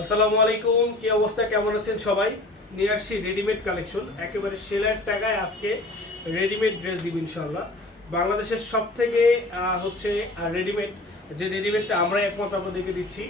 আসসালামু আলাইকুম, কি অবস্থা, কেমন আছেন সবাই? নিয়ে আসছি রেডিমেড কালেকশন একেবারে সেলাইয়ের টাকায় আজকে রেডিমেড ড্রেস দিব ইনশাল্লাহ বাংলাদেশের সব থেকে হচ্ছে রেডিমেড যে রেডিমেডটা আমরা একমাত্র আপনাদেরকে দিচ্ছি,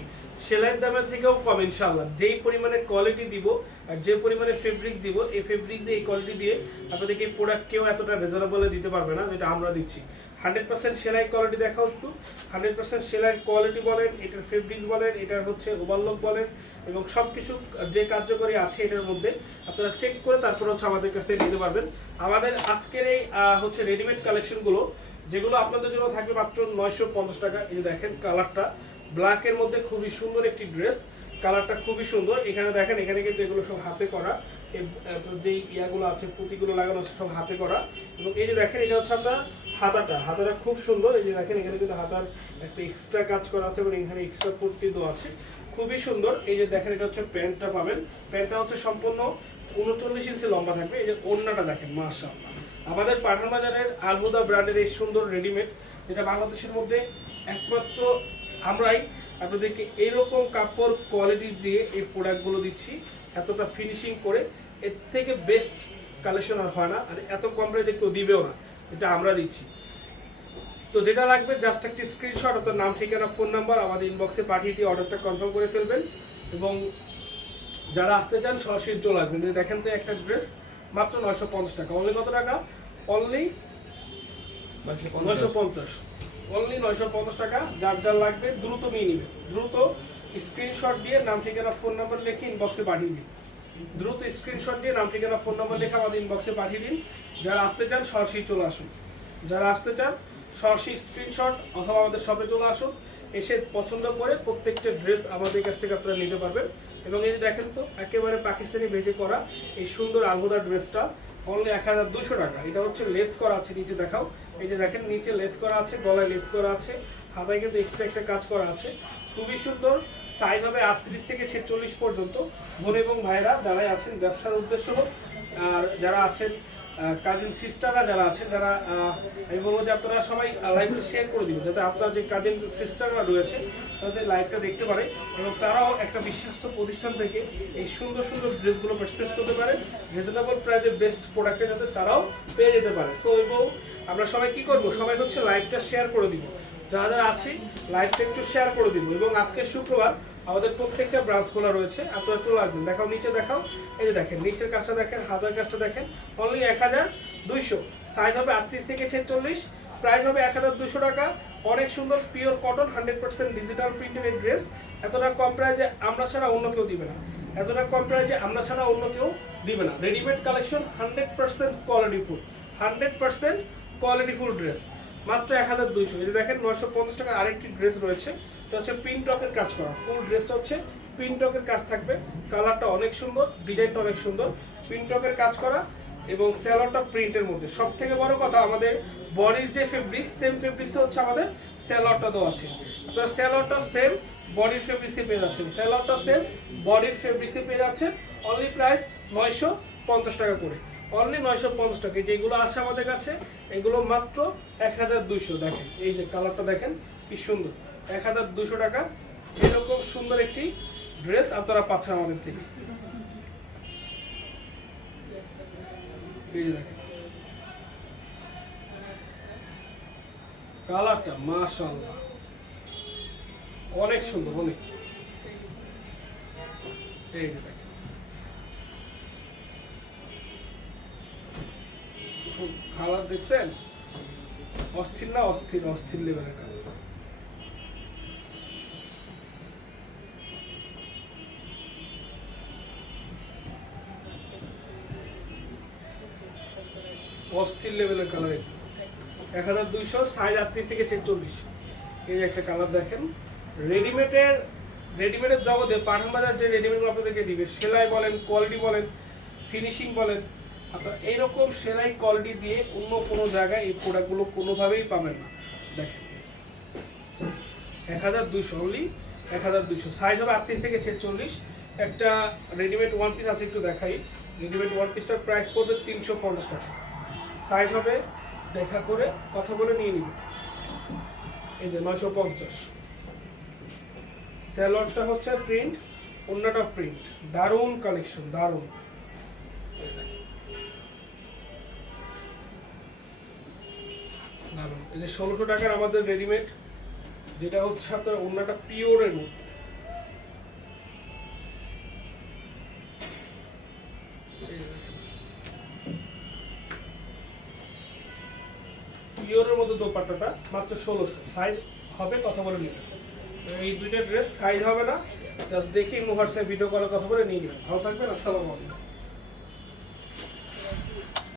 সেলাইয়ের দামের থেকেও কম ইনশাল্লাহ যেই পরিমাণে কোয়ালিটি দিব আর যে পরিমাণে ফেব্রিক দিব, এই ফেব্রিক দিয়ে এই কোয়ালিটি দিয়ে আপনাদেরকে প্রোডাক্ট কেউ এতটা রিজনেবলে দিতে পারবে না, যেটা আমরা দিচ্ছি। হান্ড্রেড পার্সেন্ট সেলাই কোয়ালিটি দেখাও একটু। হান্ড্রেড পার্সেন্ট সেলাইয়ের কোয়ালিটি বলেন এটার ফেব্রিক বলেন এটার হচ্ছে ওভারলক বলেন এবং সব কিছু যে কার্যকরী আছে এটার মধ্যে আপনারা চেক করে তারপর হচ্ছে আমাদের কাছ থেকে নিতে পারবেন। আমাদের আজকের এই হচ্ছে রেডিমেড কালেকশনগুলো যেগুলো আপনাদের জন্য থাকবে মাত্র নয়শো পঞ্চাশ টাকা। এই যে দেখেন কালারটা ব্ল্যাকের মধ্যে খুবই সুন্দর একটি ড্রেস কালারটা খুবই সুন্দর। এখানে দেখেন এখানে কিন্তু এগুলো সব হাতে করা। এই আহ, যে ইয়াগুলো আছে পুঁতিগুলো লাগানো সব হাতে করা। এবং এই যে দেখেন এটা হচ্ছে আপনার হাতাটা হাতাটা খুব সুন্দর। এই যে দেখেন, এখানে কিন্তু হাতার একটা এক্সট্রা কাজ করা আছে এবং এখানে এক্সট্রা পুঁতি দেওয়া আছে। খুবই সুন্দর। এই যে দেখেন, এটা হচ্ছে প্যান্টটা পাবেন। প্যান্টটা হচ্ছে সম্পূর্ণ উনচল্লিশ ইঞ্চি লম্বা থাকবে। এই যে ওড়নাটা দেখেন, মাশাআল্লাহ। আমাদের পাঠান বাজারের আলহুদা ব্র্যান্ডের এই সুন্দর রেডিমেড যেটা বাংলাদেশের মধ্যে একমাত্র আমরাই আপনাদেরকে এইরকম কাপড় কোয়ালিটি দিয়ে এই প্রোডাক্টগুলো দিচ্ছি। এতটা ফিনিশিং করে, এর থেকে বেস্ট কালেকশন আর হয় না। আর এত কম প্রাইসে কেউ দিবেও না। এটা আমরা দিচ্ছি। তো যেটা লাগবে জাস্ট একটি স্ক্রিনশট অর্থাৎ নাম ঠিকানা ফোন নাম্বার আমাদের ইনবক্সে পাঠিয়ে দিয়ে অর্ডারটা কনফার্ম করে ফেলবেন। এবং যারা আসতে চান সরাসরি চলে আসবেন। দেখেন তো একটা ড্রেস মাত্র নয়শো পঞ্চাশ টাকা। অনলি কত টাকা? অনলি নয়শো পঞ্চাশ। অনলি নয়শো পঞ্চাশ টাকা। যার যার লাগবে দ্রুত নিয়ে নেবেন। দ্রুত স্ক্রিনশট দিয়ে নাম ঠিকানা ফোন নাম্বার লিখে ইনবক্সে পাঠিয়ে দিন। দ্রুত স্ক্রিনশট দিয়ে নাম, ঠিকানা ফোন নাম্বার লিখে আমাদের ইনবক্সে পাঠিয়ে দিন। যারা আসতে চান, সরাসরি চলে আসুন। যারা আসতে চান, সরাসরি স্ক্রিনশট অথবা আমাদের শপে চলে আসুন। এসে পছন্দ করে প্রত্যেকটা ড্রেস আমাদের কাছ থেকে আপনারা নিতে পারবেন। এবং এই যে দেখেন তো, একেবারে পাকিস্তানি ভেজে করা এই সুন্দর আলহুদা ড্রেসটা অনলি এক হাজার দুশো টাকা। এটা হচ্ছে লেস করা আছে, নিচে দেখাও। এই যে দেখেন, নিচে লেস করা আছে, গলায় লেস করা আছে। হাতায় কিন্তু এক্সট্রা একটা কাজ করা আছে। খুবই সুন্দর। সাইজ হবে আটত্রিশ থেকে ছেচল্লিশ পর্যন্ত। বোন এবং ভাইরা যারাই আছেন, ব্যবসার উদ্দেশ্য হোক, আর যারা আছেন কাজিন সিস্টাররা যারা আছেন যারা আমি বলব যে আপনারা সবাই লাইভটা শেয়ার করে দিবেন। যাতে আপনার যে কাজিন সিস্টাররা রয়েছে, তাদের লাইভটা দেখতে পারে এবং তারাও একটা বিশ্বস্ত প্রতিষ্ঠান থেকে এই সুন্দর সুন্দর ড্রেসগুলো পারচেস করতে পারে। রিজনেবল প্রাইসে বেস্ট প্রোডাক্টে যাতে তারাও পেয়ে যেতে পারে। সো এবং আমরা সবাই কি করব? সবাই হচ্ছে লাইভটা শেয়ার করে দিব। যারা যারা আছি লাইভটা একটু শেয়ার করে দিব। এবং আজকে শুক্রবার আমাদের প্রত্যেকটা ব্রাঞ্চ খোলা রয়েছে। আপনারা চলে আসবেন। দেখাও, নিচে দেখাও। এই যে দেখেন, নিচের কাজটা দেখেন, হাতের কাজটা দেখেন। অনলি এক হাজার দুইশো। সাইজ হবে আটত্রিশ থেকে ছেচল্লিশ। প্রাইস হবে এক হাজার দুশো টাকা। অনেক সুন্দর pure cotton hundred percent digital প্রিন্টের ড্রেস এতটা কম প্রাইসে আমরা ছাড়া অন্য কেউ দিবে না। এতটা কম প্রাইসে আমরা ছাড়া অন্য কেউ দিবে না। Readymade collection hundred percent quality full hundred percent quality full dress মাত্র এক হাজার দুইশো। এই দেখেন, নয়শো পঞ্চাশ টাকার আরেকটি ড্রেস রয়েছে। এটা হচ্ছে পিন টকের কাজ করা। ফুল ড্রেসটা হচ্ছে পিন টকের কাজ থাকবে। কালারটা অনেক সুন্দর, ডিজাইনটা অনেক সুন্দর। পিন টকের কাজ করা এবং স্যালোটা প্রিন্টের মধ্যে। সব থেকে বড় কথা, আমাদের বডির যে ফেব্রিক্স সেম ফেব্রিক্সে হচ্ছে আমাদের স্যালোটা দেওয়া আছে। আপনার স্যালোটা সেম বডির ফেব্রিক্সে পেয়ে যাচ্ছেন। স্যালোটা সেম বডির ফেব্রিক্সে পেয়ে যাচ্ছেন। অনলি প্রাইস নয়শো পঞ্চাশ টাকা করে। অনলি নয়শো পঞ্চাশ টাকা। যেগুলো আছে আমাদের কাছে, এগুলো মাত্র এক হাজার দুইশো, দেখেন। এই যে কালারটা দেখেন, কি সুন্দর। এক হাজার দুশো টাকা, এরকম সুন্দর একটি ড্রেস আপনারা পাচ্ছেন আমাদের থেকে। দেখেন। কালারটা, মাশাআল্লাহ। অনেক সুন্দর, অনেক। এই দেখেন। কালার দেখছেন? অস্থির না অস্থির? অস্থির লেভেলের কালার অস্থির লেভেলের কালার এক হাজার দুইশো সাইজ আটত্রিশ থেকে ছেচল্লিশ। এই একটা কালার দেখেন। রেডিমেডের রেডিমেডের জগতে পাঠান বাজার যে রেডিমেডগুলো আপনাদেরকে দিবে, সেলাই বলেন কোয়ালিটি বলেন ফিনিশিং বলেন এইরকম সেলাই কোয়ালিটি দিয়ে অন্য কোনো জায়গায় এই প্রোডাক্টগুলো কোনোভাবেই পাবেন না। দেখেন। এক হাজার দুইশো অনলি এক হাজার দুইশো। সাইজ হবে আটত্রিশ থেকে ছেচল্লিশ। একটা রেডিমেড ওয়ান পিস আছে, একটু দেখাই। রেডিমেড ওয়ান পিসটার প্রাইস পড়বে তিনশো পঞ্চাশ টাকা। সাইজ হবে, দেখা করে কথা বলে নিয়ে নিবে। এই যে নয়শো পঞ্চাশ। স্যালোডটা হচ্ছে প্রিন্ট অন্যটা প্রিন্ট দারুণ কালেকশন দারুণ। যে ষোলোশো টাকার আমাদের রেডিমেড যেটা হচ্ছে আপনার অন্যটা পিওরের মধ্যে। পিওরের মধ্যে দোপাট্টাটা, মাত্র ষোলোশো। সাইজ হবে, কথা বলে নেবেন। এই দুইটা ড্রেস সাইজ হবে না। জাস্ট দেখি মুহার সাহেব ভিডিও কলে কথা বলে নিয়ে নেবেন। ভালো থাকবেন, আসসালামু আলাইকুম।